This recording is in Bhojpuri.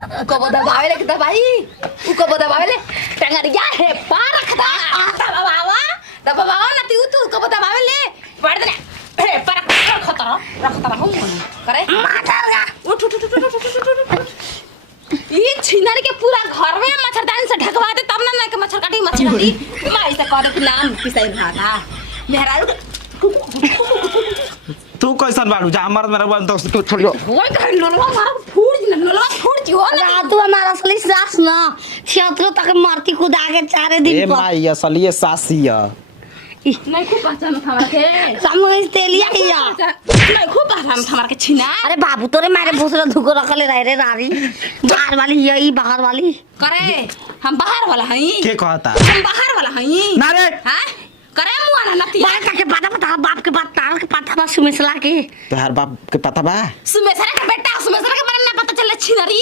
कब दबावेले के दबाई उ कब दबावेले टंगरिया है पार रखदा दबावा ना तू कब दबावेले पड़ दे हे पर रखता हम करे उठ ये छिनारी के पूरा घर में मच्छरदानी से ढकवा दे तब ना के मच्छर काटी माई से कर के नाम पिसाई भागा मेहरारू तू कैसन बाड़ू जा हमर मेरा बोल तो छोड़ियो ओए कर लोलवा मार फूट जी हो ना तू हमारा असली सास ना क्षेत्र तक मारती खुद आगे 4 दिन ए माई असली सासिया नहीं खूब पहचान हमारा के समझ तेलिया हिया नहीं खूब पहचान हमारा के छिना अरे बाबू तोरे मारे भूसरा धुको रखले रह रे रारी बाहर वाली यही बाहर वाली करे हम बाहर वाला हई के कहता हम बाहर वाला हई ना रे हां करे मुआ ना नती बात के पता बाप के बात तार के पता बा सुमेसला के तोहार बाप के पता बा सुमेसरा के बेटा सुमेसरा के बारे में पता चले छिनरी